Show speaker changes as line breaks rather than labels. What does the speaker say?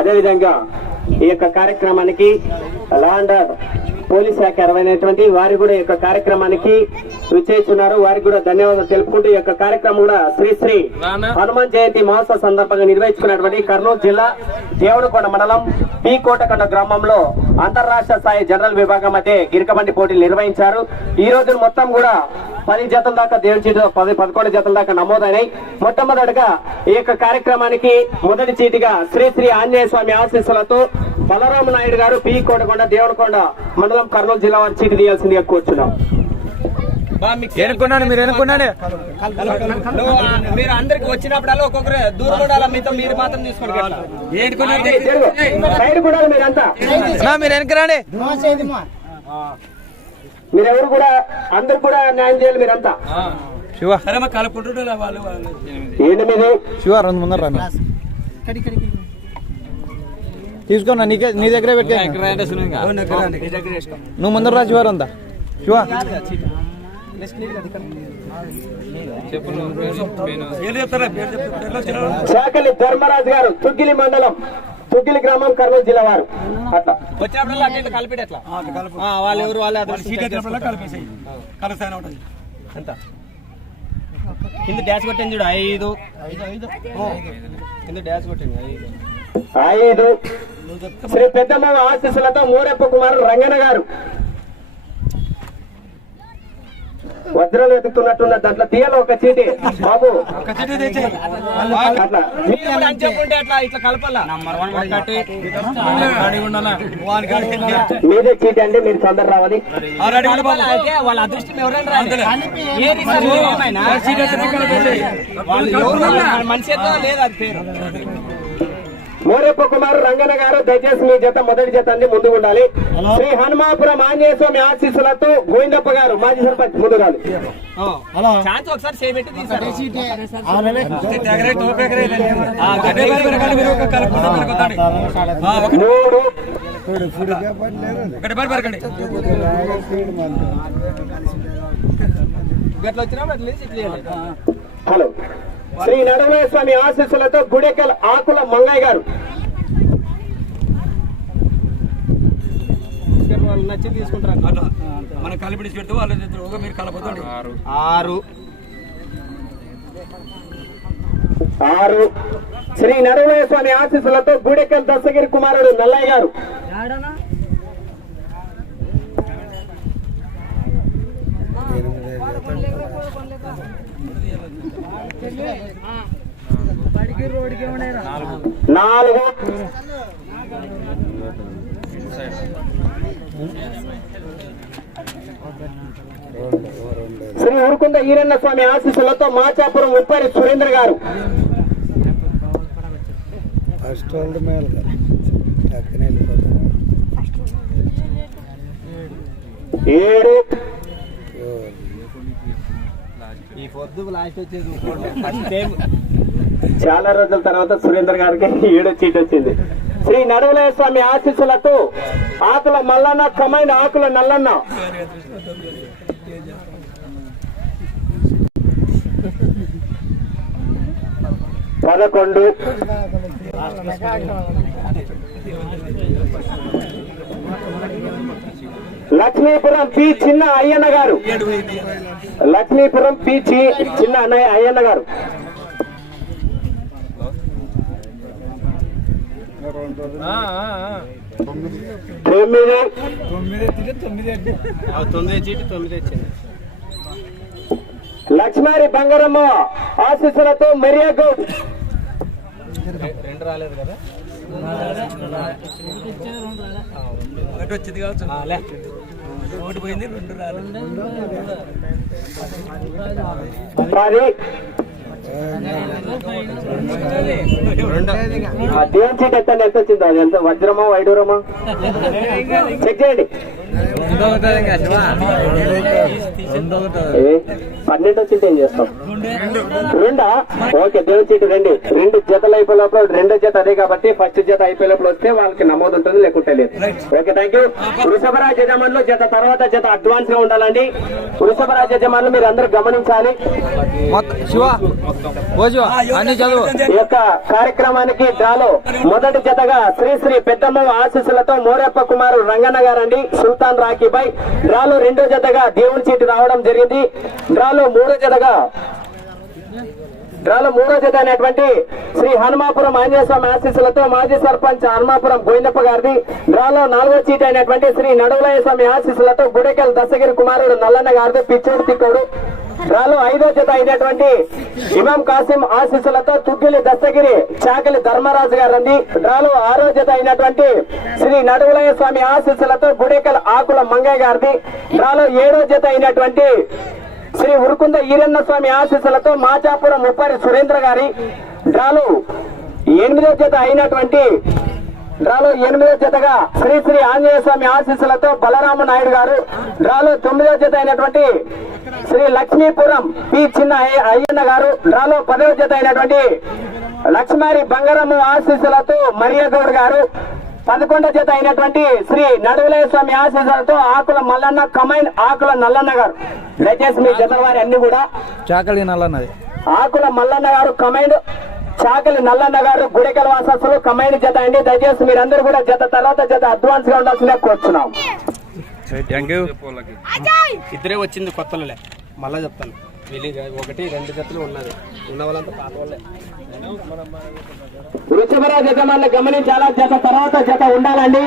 అదేవిధంగా ఈ యొక్క కార్యక్రమానికి లాండర్ పోలీస్ శాఖ అరవైనటువంటి వారు కూడా ఈ యొక్క కార్యక్రమానికి విచ్చేస్తున్నారు. వారికి కూడా ధన్యవాదాలు తెలుపుకుంటూ ఈ యొక్క కార్యక్రమం కూడా శ్రీ శ్రీ హనుమాన్ జయంతి మహోత్సవ సందర్భంగా నిర్వహించుకున్నటువంటి కర్నూలు జిల్లా దేవునికొండ మండలం పి కోటకొండ గ్రామంలో అంతర్రాష్ట్ర స్థాయి జనరల్ విభాగం మధ్య గిరికబండి పోటీలు నిర్వహించారు. ఈ రోజు మొత్తం కూడా పది జతల దాకా దేవుని చీటి పది పదకొండు జతల దాకా నమోదైనాయి. మొట్టమొదటిగా ఈ యొక్క కార్యక్రమానికి మొదటి చీటిగా శ్రీ శ్రీ ఆంజనేయ స్వామి ఆశీస్సులతో బలరామ నాయుడు గారు పి కోటకొండ దేవునికొండ మండలం కర్నూలు జిల్లా వారి చీటి తీయాల్సిందిగా కూర్చున్నాం.
ఎనుకున్నాడు మీరు ఎనుకున్నాడు మీరు అందరికి వచ్చినప్పుడల్లా ఒక్కొక్కరు దూరం ఉండాలి? మీతో మీరు మాత్రం తీసుకోండి మీరు వెనకరాండి.
మీరెవరు కూడా అందరు కూడా న్యాయం చేయాలి మీరంతా. ఎనిమిది
శివ. రెండు ముందర రాను తీసుకోనా నీకే నీ దగ్గరే పెట్టా నువ్వు ముందర రా శివ అంతా శివ.
చాకలి ధర్మరాజు గారు తుగ్గిలి మండలం తుగ్గిలి గ్రామం కర్నూలు జిల్లా వారు. అట్లా.
వచ్చినప్పుడల్లా అటు ఎట్లా వాళ్ళు ఎవరు వాళ్ళు ఎంత? కింద డాష్ కొట్టింది చూడు ఐదు. ఓ, కింద డాష్ కొట్టింది ఐదు.
ఐదు. శ్రీ పెద్దమ్మ ఆశీస్సులతో మూరెప్ప కుమారు రంగన గారు. వజ్రాలు వెతుకుతున్నట్టున్న దాంట్లో తీయాలి ఒక చీటి. బాబు. మీదే చీటి అండి మీరు తొందర రావాలి.
వాళ్ళ అదృష్టం ఎవరైనా మనిషి లేదు అది పేరు.
మూరెప్ప కుమారు రంగన గారు దయచేసి మీ జత మొదటి జత అండి ముందు ఉండాలి. శ్రీ హనుమాపురం ఆంజనేయ స్వామి ఆశీస్సులతో గోవిందప్ప గారు మాజీ సర్పంచ్
చేయబెట్టి తీసారు
మూడు. హలో. శ్రీ నడవయ్య స్వామి ఆశీస్సులతో గుడెకల్ ఆకుల మంగయ్య గారు.
నచ్చింది తీసుకుంటారు?
మన కలిపిడి పెడితే వాళ్ళు ఇద్దరు మీరు కలపదండి
ఆరు.
ఆరు. శ్రీ నడవయ్య స్వామి ఆశీస్సులతో గుడెకల్ దశగిరి కుమారుడు నల్లయ్య గారు. నాలుగు శ్రీ ఉరుకుంద ఈరన్న స్వామి ఆశీస్సులతో మాచాపురం ఉప్పరి సురేంద్ర గారు.
ఫస్ట్ మేలు వెళ్ళిపోతాం
ఏడు.
ఈ పొద్దు లాస్ట్ వచ్చేది ఫస్ట్ టైం
చాలా రోజుల తర్వాత సురేందర్ గారికి ఏడో చీట్ వచ్చింది. శ్రీ నడవలయ స్వామి ఆశీస్సులతో ఆకుల మల్లన్న కమైన ఆకుల నల్లన్న. పదకొండు. లక్ష్మీపురం పి చిన్న అయ్యన్న గారు. లక్ష్మీపురం పి చి- చిన్న అన్నయ్య అయ్యన్న గారు. తొమ్మిది. లక్ష్మారి బంగారమ్మ ఆశీస్సులతో మరియా గౌడ్.
రెండు రాలేదు కదా?
ఒకటి వచ్చింది కావచ్చు. ఒకటి పోయింది రెండు రాలేదు.
దేవుని ఎంత ఎంత వచ్చిందో. అది ఎంత? వజ్రమో వైడూరమో? చెక్ చేయండి? పన్నెండు వచ్చింటే ఏం చేస్తాం? రెండా? ఓకే దేవుడి చీటి రెండు. రెండు జతలు అయిపోయే లోపల రెండో జత అదే కాబట్టి ఫస్ట్ జత అయిపోయే లోపల వస్తే వాళ్ళకి నమోదు ఉంటుంది లేకుంటే లేదు. ఓకే థ్యాంక్ యూ వృషభరాజ్ యజమానులు జత తర్వాత జత అడ్వాన్స్గా ఉండాలండి. వృషభరాజ్ యజమానులు మీరు అందరూ గమనించాలి. ఈ యొక్క కార్యక్రమానికి డ్రాలో మొదటి జతగా శ్రీ శ్రీ పెద్దమ్మ ఆశీస్సులతో మోరెప్ప కుమారు రంగన్న గారండి సుల్తాన్ రాఖీబాయ్. డ్రాలో రెండో జతగా దేవుని చీటి రావడం జరిగింది. డ్రాలో మూడో జతగా డ్రాలో మూడో జత అనేటువంటి శ్రీ హనుమాపురం ఆంజనేయస్వామి ఆశీస్సులతో మాజీ సర్పంచ్ హనుమాపురం గోవిందప్ప గారిది డ్రాలో నాలుగో చీట్ అయినటువంటి శ్రీ నడువులయ్య స్వామి ఆశీస్సులతో గుడెకల్ దశగిరి కుమారుడు నల్లన్న గారిది పిచ్చోడు తిక్కోడు. డ్రాలో ఐదో జత అయినటువంటి ఇమాం కాసిం ఆశీస్సులతో తుగ్గిలి దస్తగిరి చాకలి ధర్మరాజు గారంది డ్రాలో ఆరో జత అయినటువంటి శ్రీ నడువులయ్య స్వామి ఆశీస్సులతో గుడేకల్ ఆకుల మంగయ్య గారిది డ్రాలో ఏడో జత అయినటువంటి శ్రీ ఉరుకుంద ఈరన్న స్వామి ఆశీస్సులతో మాచాపురం ముప్పారి సురేంద్ర గారి డ్రాలో ఎనిమిదో జత అయినటువంటి డ్రాలో ఎనిమిదో జతగా శ్రీ శ్రీ ఆంజనేయ స్వామి ఆశీస్సులతో బలరామ నాయుడు గారు డ్రాలో తొమ్మిదో జత అయినటువంటి శ్రీ లక్ష్మీపురం పి చిన్న అయ్యన్న గారు డ్రాలో పదవ జత అయినటువంటి లక్ష్మారి బంగారమ్మ ఆశీస్సులతో మరియగౌడ్ గారు పదకొండో జత అయినటువంటి శ్రీ నడువులయ్య స్వామి ఆశీస్సులతో ఆకుల మల్లన్న కమైన్ ఆకుల నల్లన్న గారు. దయచేసి మీ జత వారి అన్ని కూడా.
చాకలి నల్లన్నది.
ఆకుల మల్లన్న గారు కమైండ్ చాకలి నల్లన్న గారు గుడికల వాసస్సులు కమైండ్ జత అండి. దయచేసి మీరందరూ కూడా జత తర్వాత జత అడ్వాన్స్గా ఉండాల్సిందే కోరుతున్నాం
ఇద్దరే వచ్చింది కొత్తలే మళ్ళా చెప్తాను. ఒకటి రెండు జతలు ఉన్నది. ఉన్న వాళ్ళంతా పాత వాళ్ళే.
వృషభరాజ యజమాని గమనించాలా? జత తర్వాత జత ఉండాలండి.